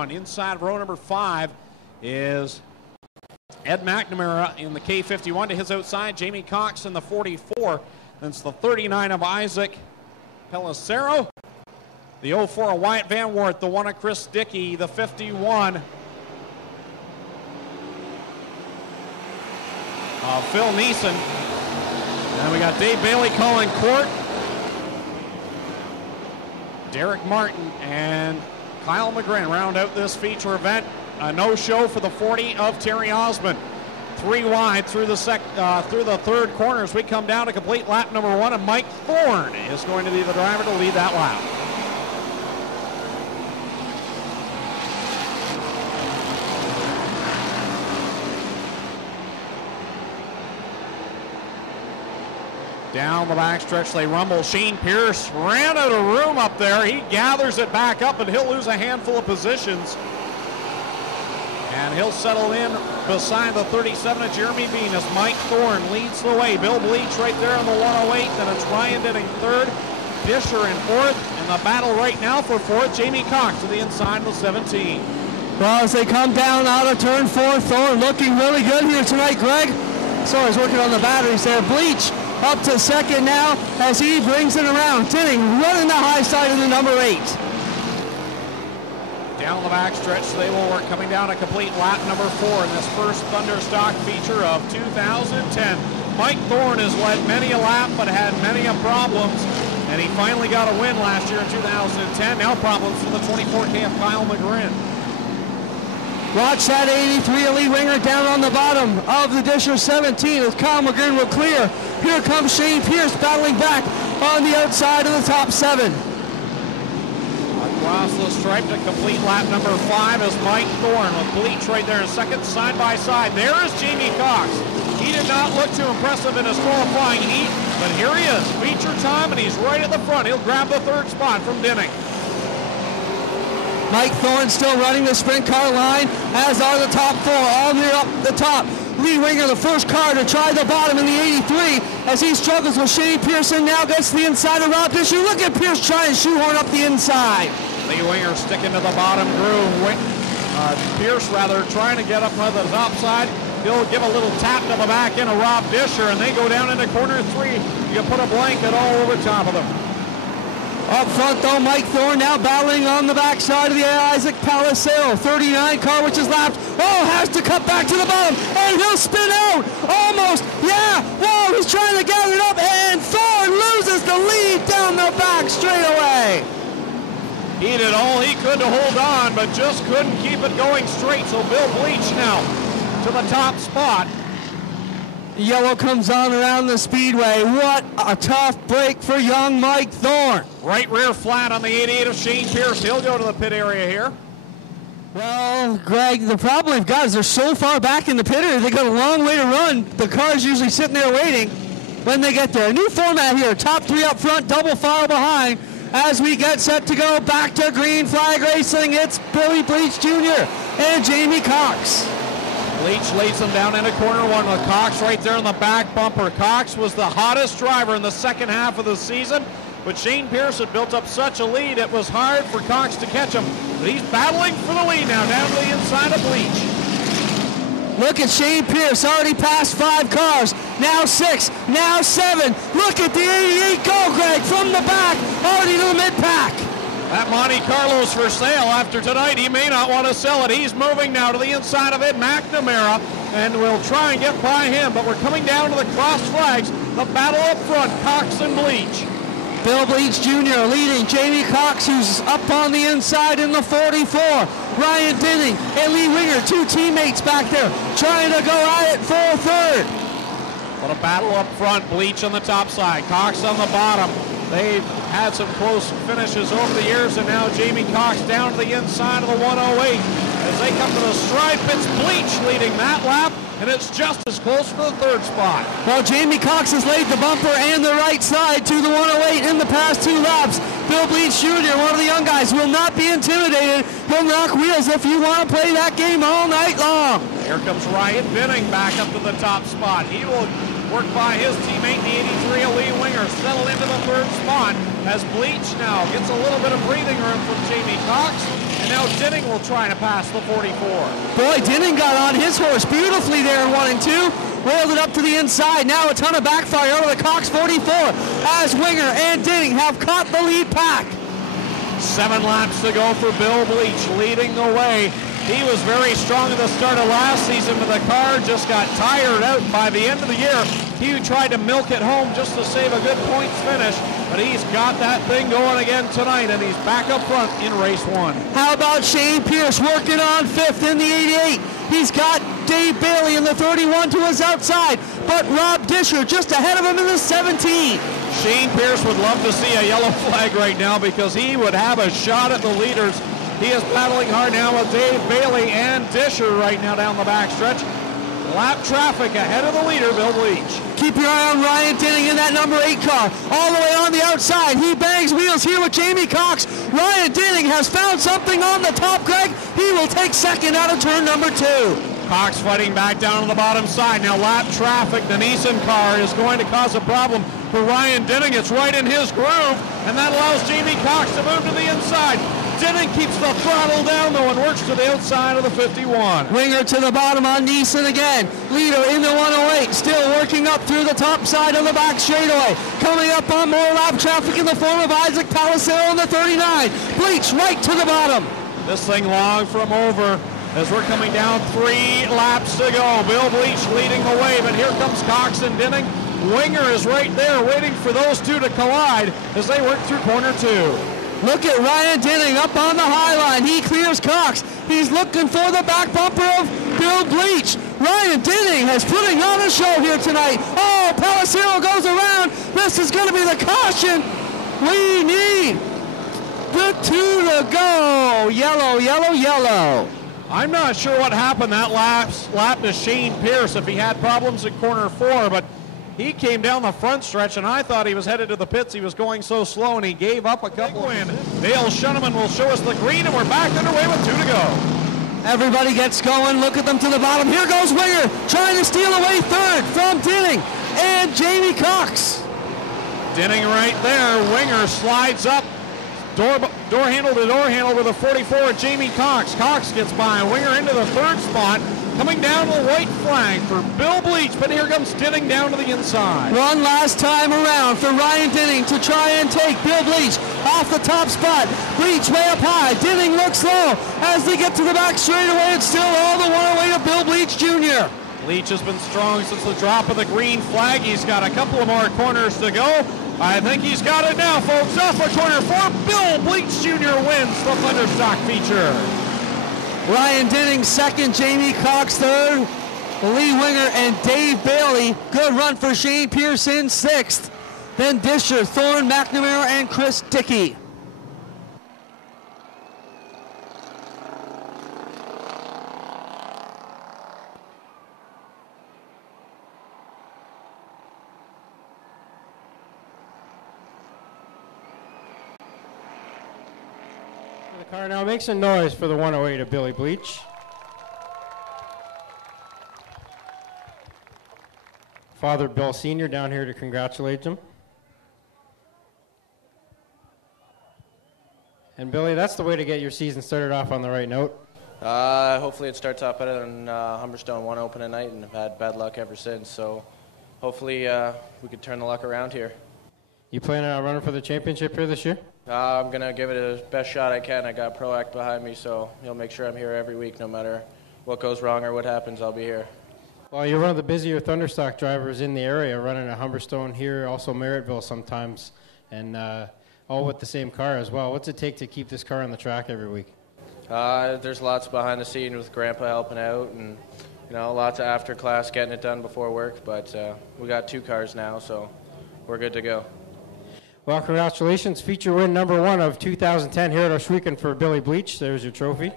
On inside row number 5 is Ed McNamara in the K51 to his outside. Jamie Cox in the 44. That's the 39 of Isaac Pellicero. The 04 of Wyatt Van Wart. The 1 of Chris Dickey. The 51 of Phil Neeson. And we got Dave Bailey calling court. Derek Martin and Kyle McGrin round out this feature event. A no-show for the 40 of Terry Osmond. 3 wide through the third corner as we come down to complete lap number 1, and Mike Thorne is going to be the driver to lead that lap. Down the backstretch they rumble. Shane Pierce ran out of room up there. He gathers it back up, and he'll lose a handful of positions. And he'll settle in beside the 37 of Jeremy Bean as Mike Thorne leads the way. Bill Bleich right there on the 108. Then it's Ryan Dinning third, Disher in fourth. And the battle right now for fourth, Jamie Cox to the inside of the 17. Well, as they come down out of turn 4, Thorne looking really good here tonight, Greg. So he's working on the batteries there. Bleich up to second now as he brings it around. Dinning running the high side of the number 8. Down the backstretch they will work, coming down a complete lap number 4 in this first Thunder Stock feature of 2010. Mike Thorne has led many a lap but had many a problems, and he finally got a win last year in 2010. Now problems for the 24K of Kyle McGrin. Watch that 83 elite winger down on the bottom of the Disher 17 as Kyle McGrin will clear. Here comes Shane Pierce battling back on the outside of the top 7. Across the stripe to complete lap number 5 is Mike Thorne with Bleich right there in second, side by side. There is Jamie Cox. He did not look too impressive in his qualifying heat, but here he is, feature time, and he's right at the front. He'll grab the third spot from Dinning. Mike Thorne still running the sprint car line, as are the top 4, all near up the top. Lee Winger, the first car to try the bottom in the 83, as he struggles with Shane Pearson, now gets to the inside of Rob Disher. Look at Pierce trying to shoehorn up the inside. Lee Winger sticking to the bottom groove. Pierce rather trying to get up on the top side. He'll give a little tap to the back end of Rob Disher, and they go down into corner 3. You can put a blanket all over top of them. Up front though, Mike Thorne now battling on the backside of the Isaac Pellicero. 39 car which is lapped. Oh, has to cut back to the bottom, and he'll spin out. Almost, yeah. Whoa, he's trying to gather it up, and Thorne loses the lead down the back straightaway. He did all he could to hold on, but just couldn't keep it going straight. So Bill Bleich now to the top spot. Yellow comes on around the speedway. What a tough break for young Mike Thorne. Right rear flat on the 88 of Shane Pierce. He'll go to the pit area here. Well, Greg, the problem we've got is they're so far back in the pit area, they got a long way to run. The car's usually sitting there waiting when they get there. New format here, top 3 up front, double file behind. As we get set to go back to green flag racing, it's Billy Bleich Jr. and Jamie Cox. Bleich lays them down into corner 1 with Cox right there in the back bumper. Cox was the hottest driver in the second half of the season, but Shane Pierce had built up such a lead it was hard for Cox to catch him. But he's battling for the lead now down to the inside of Bleich. Look at Shane Pierce, already passed 5 cars, now 6, now 7. Look at the 88 go, Greg, from the back, already to the mid-pack. That Monte Carlo's for sale after tonight. He may not want to sell it. He's moving now to the inside of Ed McNamara, and we'll try and get by him, but we're coming down to the cross flags. The battle up front, Cox and Bleich. Bill Bleich Jr. leading Jamie Cox, who's up on the inside in the 44. Ryan Dinning and Lee Winger, 2 teammates back there, trying to go at it for third. What a battle up front. Bleich on the top side, Cox on the bottom. They've had some close finishes over the years, and now Jamie Cox down to the inside of the 108. As they come to the stripe, it's Bleich leading that lap, and it's just as close for the third spot. Well, Jamie Cox has laid the bumper and the right side to the 108 in the past 2 laps. Bill Bleich Jr., one of the young guys, will not be intimidated. He'll knock wheels if you want to play that game all night long. Here comes Ryan Dinning back up to the top spot. He will Worked by his teammate, the 83 Lee Winger, settled into the third spot as Bleich now gets a little bit of breathing room from Jamie Cox. And now Dinning will try to pass the 44. Boy, Dinning got on his horse beautifully there in 1 and 2. Railed it up to the inside. Now a ton of backfire out of the Cox 44 as Winger and Dinning have caught the lead pack. 7 laps to go for Bill Bleich, leading the way. He was very strong at the start of last season, but the car just got tired out. By the end of the year, he tried to milk it home just to save a good points finish, but he's got that thing going again tonight, and he's back up front in race 1. How about Shane Pierce working on 5th in the 88? He's got Dave Bailey in the 31 to his outside, but Rob Disher just ahead of him in the 17. Shane Pierce would love to see a yellow flag right now because he would have a shot at the leaders. He is battling hard now with Dave Bailey and Disher right now down the backstretch. Lap traffic ahead of the leader, Bill Bleich. Keep your eye on Ryan Dinning in that number 8 car. All the way on the outside. He bangs wheels here with Jamie Cox. Ryan Dinning has found something on the top, Greg. He will take second out of turn number 2. Cox fighting back down on the bottom side. Now lap traffic, the Nissan car is going to cause a problem for Ryan Dinning. It's right in his groove, and that allows Jamie Cox to move to the inside. Dinning keeps the throttle down though and works to the outside of the 51. Winger to the bottom on Neeson again. Leader in the 108, still working up through the top side of the back straightaway. Coming up on more lap traffic in the form of Isaac Palisero in the 39. Bleich right to the bottom. This thing long from over as we're coming down 3 laps to go. Bill Bleich leading the way, but here comes Cox and Dinning. Winger is right there waiting for those two to collide as they work through corner 2. Look at Ryan Dinning up on the high line. He clears Cox. He's looking for the back bumper of Bill Bleich. Ryan Dinning has putting on a show here tonight. Oh, Palisero goes around. This is going to be the caution we need. The 2 to go. Yellow, yellow, yellow. I'm not sure what happened that lap to Shane Pierce if he had problems in corner 4, but he came down the front stretch, and I thought he was headed to the pits. He was going so slow, and he gave up a couple. Dale Shuneman will show us the green, and we're back underway with 2 to go. Everybody gets going. Look at them to the bottom. Here goes Winger trying to steal away 3rd from Dinning and Jamie Cox. Dinning right there. Winger slides up. Door handle to door handle with a 44 at Jamie Cox. Cox gets by. Winger into the 3rd spot. Coming down to the white flag for Bill Bleich, but here comes Dinning down to the inside. One last time around for Ryan Dinning to try and take Bill Bleich off the top spot. Bleich way up high. Dinning looks low as they get to the back straightaway. It's still all the way to Bill Bleich Jr. Bleich has been strong since the drop of the green flag. He's got a couple of more corners to go. I think he's got it now, folks. Off of corner 4, Bill Bleich Jr. wins the Thunderstock feature. Ryan Dinning 2nd, Jamie Cox 3rd, Lee Winger and Dave Bailey. Good run for Shane Pierce in 6th. Then Disher, Thorne, McNamara, and Chris Dickey. The car now makes a noise for the 108 of Billy Bleich. Father Bill Sr. down here to congratulate him. And Billy, that's the way to get your season started off on the right note. Hopefully it starts off better than Humberstone won open tonight, and I've had bad luck ever since. So hopefully we could turn the luck around here. You planning on running for the championship here this year? I'm going to give it the best shot I can. I got ProAct behind me, so he'll make sure I'm here every week. No matter what goes wrong or what happens, I'll be here. Well, you're one of the busier Thunderstock drivers in the area, running a Humberstone here, also Merrittville sometimes, and all with the same car as well. What's it take to keep this car on the track every week? There's lots behind the scenes with Grandpa helping out, and lots of after class getting it done before work. But we got 2 cars now, so we're good to go. Well, congratulations. Feature win number 1 of 2010 here at Oshweekend for Billy Bleich. There's your trophy.